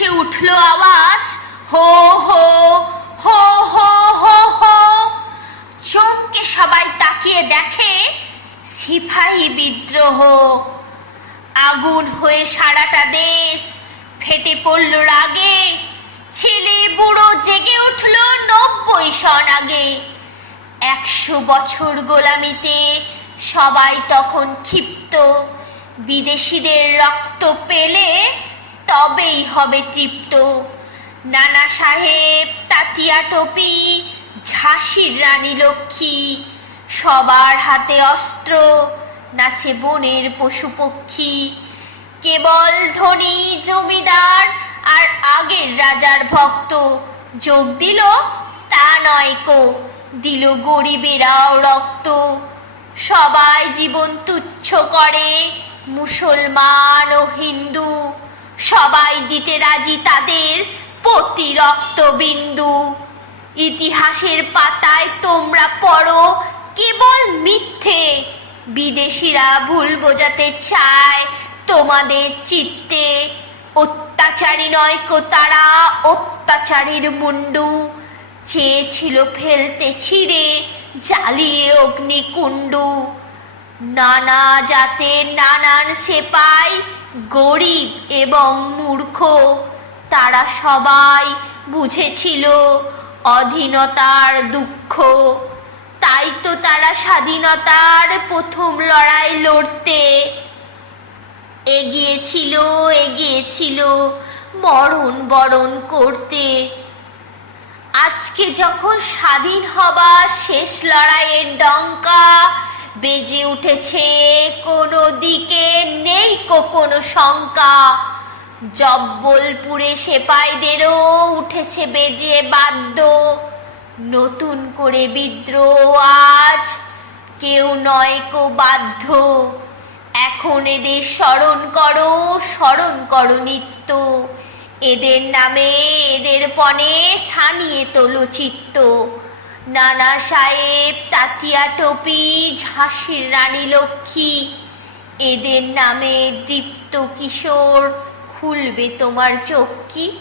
ভেসে উঠল আওয়াজ, হো হো হো হো হো হো। চমকে সবাই তাকিয়ে দেখে সিপাহী বিদ্রোহ। আগুন হয়ে সারাটা দেশ ফেটে পড়ল রাগে। ছেলে বুড়ো জেগে উঠল নব্বই সন আগে। একশো বছর গোলামিতে সবাই তখন ক্ষিপ্ত। বিদেশিদের রক্ত পেলে তবেই হবে তৃপ্ত। নানা সাহেব, তাতিয়া টপি, ঝাঁসির রানী লক্ষ্মী, সবার হাতে অস্ত্র, নাচে বনের পশু পক্ষী। কেবল ধনী, জমিদার আর আগের রাজার ভক্ত। যোগ দিল, তা নয় কো, দিল গরিবেরাও রক্ত। সবাই জীবন তুচ্ছ করে, মুসলমান ও হিন্দু। সবাই দিতে রাজি তাদের প্রতি রক্তবিন্দু ইতিহাসের পাতায় তোমরা পড়ো, কেবল মিথ্যে। বিদেশিরা ভুল বোঝাতে চায় তোমাদের চিত্তে। অত্যাচারী নয় কো তারা, অত্যাচারীর মুন্ডু। চেয়েছিল ফেলতে ছিঁড়ে, জ্বালিয়ে অগ্নিকুণ্ডু। নানা জাতের নানান সেপাই, গরিব এবং মূর্খ। তারা সবাই বুঝেছিল অধীনতার দুঃখ। তাই তো তারা স্বাধীনতার প্রথম লড়াই লড়তে এগিয়েছিল এগিয়েছিল, মরণ বরণ করতে। আজকে যখন স্বাধীন হবার শেষ লড়াইয়ের ডঙ্কা বেজে উঠেছে, কোনো দিকে নেই কো কোনো শঙ্কা। জব্বলপুরে সেপাইদেরও উঠেছে বেজে বাদ্য। নতুন করে বিদ্রোহ আজ, কেউ নয় কো বাধ্য। এখন এদের স্মরণ করো স্মরণ করো নিত্য। এদের নামে, এদের পণে সানিয়ে তোলো চিত্ত। নানা সাহেব, তাতিয়া টপি, ঝাঁসির রানী লক্ষ্মী। এদের নামে দীপ্ত কিশোর, খুলবে তোমার চোখ কি